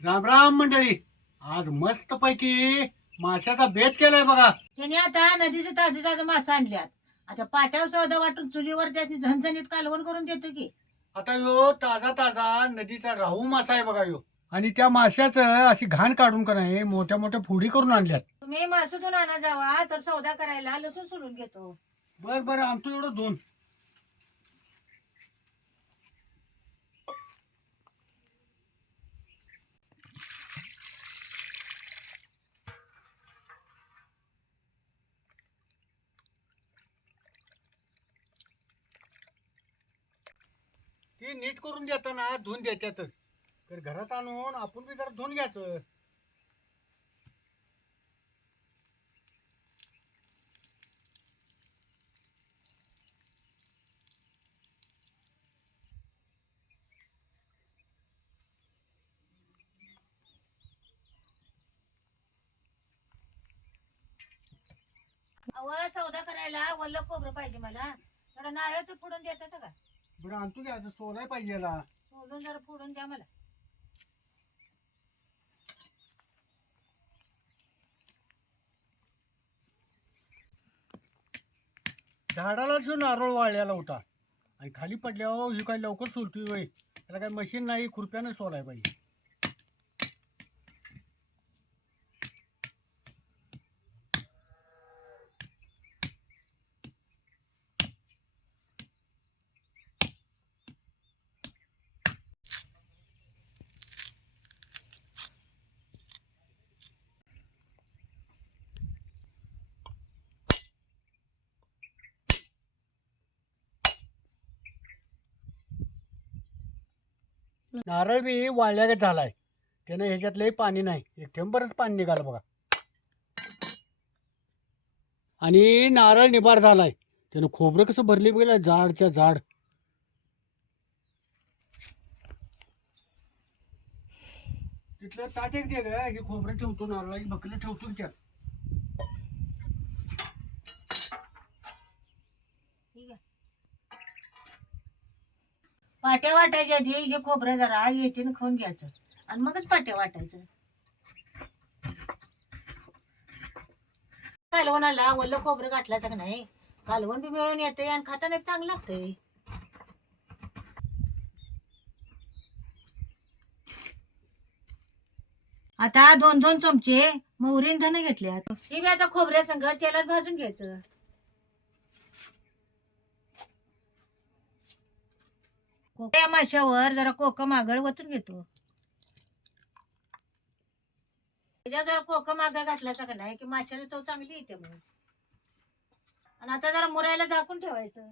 राम राम मंडळी. आज मस्त पैकी माशाचा बेत केलाय बघा. त्याने आता नदीचे ताजे ताजे मासे आणल्यात. आता पाट्यावर सौदा वाटून चुलीवर त्याची झणझणीत कालवण करून देतो की. आता यो ताजा ताजा नदीचा राहू मासा आहे बघा यो. आणि त्या माशाचं अशी घाण काढून का नाही मोठ्या मोठ्या फोडी करून आणल्यात. तुम्ही मासूतून आणा जावा तर सौदा करायला लसूण सोलून घेतो. बर बर आणतो एवढं दोन. ती नीट करून देताना धुवून देतात. तर घरात आणून आपण बी जरा धुवून घ्यायचं. अव सौदा करायला वल्ल खोबरं पाहिजे मला. थोडा नारळ तर फोडून देता का? बरं आणतो घ्या, सोलाय पाहिजे याला. सोलून जरा फोडून द्या मला. झाडाला जो नारळ वाळलेला होता आणि खाली पडल्यावर ही काय लवकर सोलतोय वय. त्याला काय मशीन नाही, खुरप्यानं सोलाय पाहिजे. नारळ बी वाळल्यागत झालाय. त्यानं ह्याच्यात लई पाणी नाही, एक थेंबरच पाणी निघालं बघा. आणि नारळ निबार झालाय. त्यानं खोबरं कसं भरली गेलं झाडच्या झाड. तिथलं ताट एक दे ग, हे खोबरं ठेवतो, नारळाची बकलं ठेवतो की त्यात. ठीक आहे. पाट्या वाटायच्या आधी हे खोबरं जरा येटीनं खाऊन घ्यायचं आणि मगच पाट्या वाटायचं. कालवणाला वल्ल खोबरं घातलं का नाही कालवण बी मिळून येते आणि खाताना बी चांगलं लागतंय. आता 2-2 चमचे मोहरी धन घेतल्यात. हे बी आता खोबऱ्या संग तेलात भाजून घ्यायचं. या माशावर जरा कोकम आगळ वतून घेतो. त्याच्यावर जरा कोकम आगळ घातल्याचा का नाही की माशाला चव चांगली येते मग. आणि आता जरा मुरायला झाकून ठेवायचं.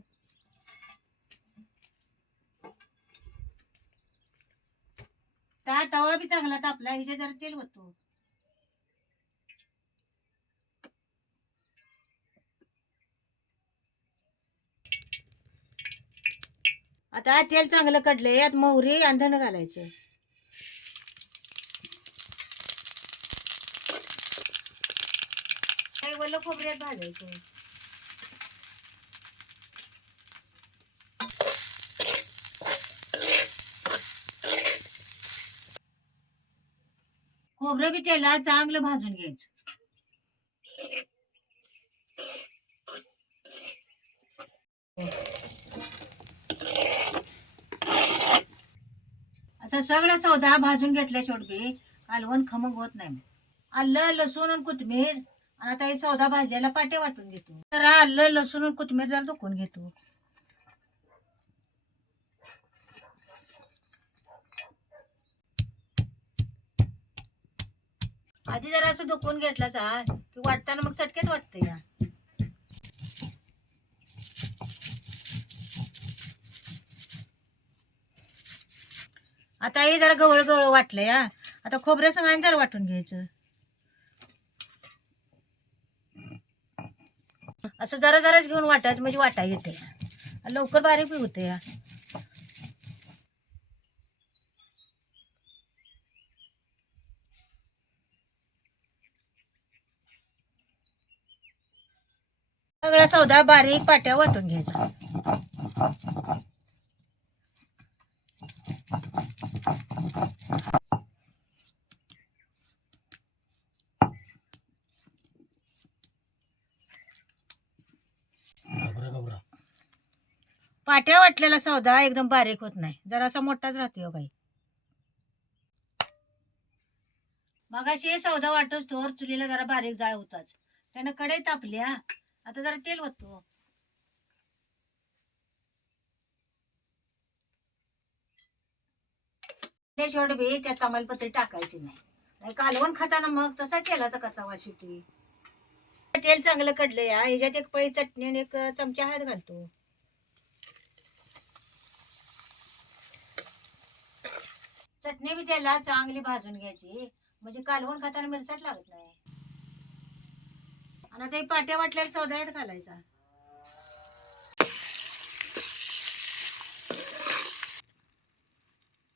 त्या तवा बी चांगला तापला हिचे जरा तेल होतो. आता तेल चांगलं कडले यात मोहरी आणि धन घालायचं. वल्ल खोबऱ्यात भाजायचं. खोबरं बी तेलात चांगलं भाजून घ्यायचं. असं सगळं सौदा भाजून घेतल्या शेवटी कालवण खमंग होत नाही. आलं लसूण आणि कोथिंबीर आणि आता हे सौदा भाजायला पाटे वाटून घेतो. तर आलं लसूण आणि कोथिंबीर जरा दुखून घेतो. आधी जरा असं दुखून घेतलं सा की वाटताना मग चटकेत वाटतं या. आता हे जरा गवळ गवळ वाटलं या. आता खोबऱ्या संग जरा वाटून घ्यायचं. असं जरा जराच घेऊन वाटायचं म्हणजे वाटा येते. लवकर बारीक बी होते या. सगळा सौदा बारीक पाट्या वाटून घ्यायचा. पाट्या वाटलेला सौदा एकदम बारीक होत नाही, जरासा मोठाच राहतो हो बाई. मगाशी सौदा वाटच तोवर चुलीला जरा बारीक जाळ होताच, त्यानं कढई तापल्या. आता जरा तेल होतो. ते शेवट बी त्यात तमालपत्री टाकायची नाही, नाही कालवण खाताना मग तसा तेलाचा कसा वास येतोय. तेल चांगलं कडलं या, ह्याच्यात एक पळी चटणी आणि एक चमचा हळद घालतो. चटणी बी त्याला चांगली भाजून घ्यायची, म्हणजे कालवण खाताना मिरचट लागत नाही. आणि आता हे पाट्या वाटल्याला सौदा यात घालायचा.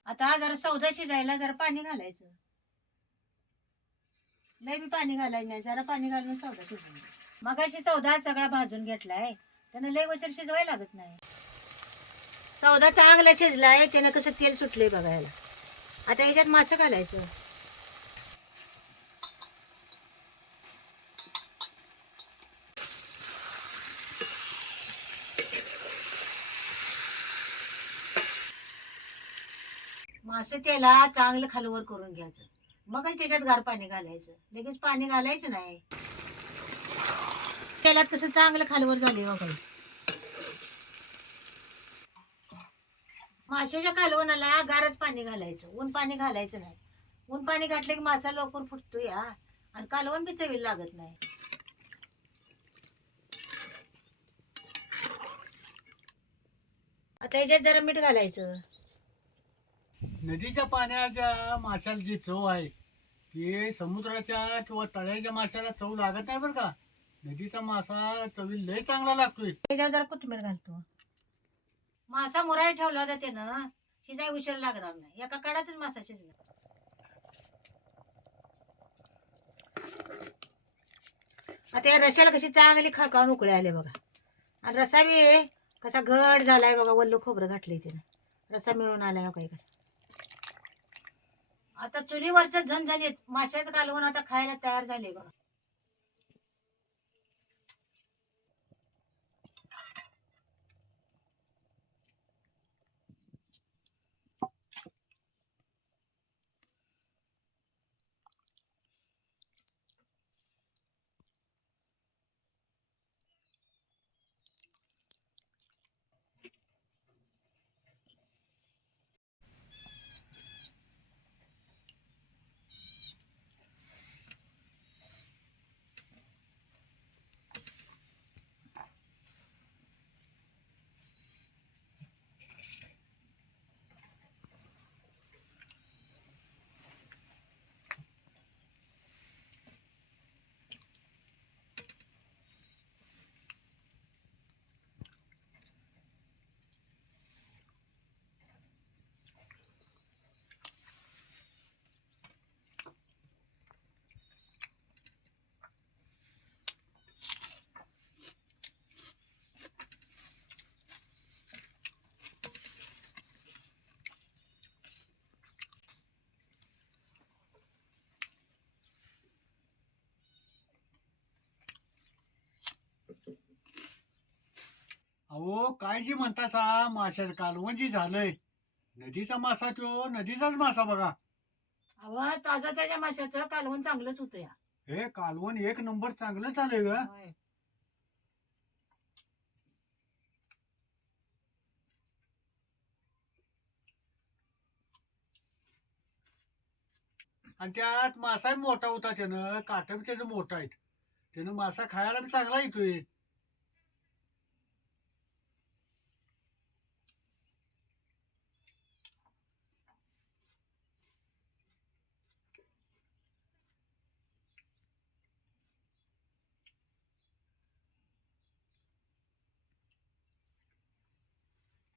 आता जरा सौदा शिजायला जरा पाणी घालायचं. लय बी पाणी घालायचं नाही, जरा पाणी घालून सौदा शिजवायचा. मगाशी सौदा सगळा भाजून घेतलाय, त्यानं लय वचर शिजवायला लागत नाही. सौदा चांगला शिजलाय, त्यानं कसं तेल सुटलंय बघायला. आता याच्यात मासं घालायचं. मासं त्याला चांगलं खालवर करून घ्यायचं, मगच त्याच्यात गार पाणी घालायचं. लगेच पाणी घालायचं नाही. तेलात कसं चांगलं खालवर झाले बघा. माशाच्या कालवणाला गारच पाणी घालायचं, ऊन पाणी घालायचं नाही. ऊन पाणी घातलं की मासा लवकर फुटतो या, आणि कालवण बी चवीला लागत नाही. आता याच्यात जरा मीठ घालायचं. नदीच्या पाण्याच्या माशाला जी चव आहे ती समुद्राच्या किंवा तळ्याच्या माशाला चव लागत नाही बरं का. नदीचा मासा चवी लय चांगला लागतोय. त्याच्यावर जरा कोथिंबीर घालतो. मासा मुराय ठेवला होता त्यानं, शिजाय उशीर लागणार नाही, एका कडातच मासा शिजला. आता या रशाला कशी चांगली खळकावून उकळी आले बघा. आणि रसा बी कसा घट झालाय बघा, वल्ल खोबरं घातलंय त्यानं, रसा मिळून आलाय काही कसा. आता चुलीवरच झणझणीत माशाचं कालवण आता खायला तयार झाले बघा. अहो काय जी म्हणता सा, माशाचं कालवण जी झालंय, नदीचा मासा तो नदीचाच मासा बघा. अहो ताजा ताज्या माशाचं कालवण चांगलंच होतं या. हे कालवण एक नंबर चांगलं चालेल ग. आणि त्यात मासा मोठा होता, त्यानं काट बी त्याचं मोठा आहे, त्यानं मासा खायला बी चांगला येतोय.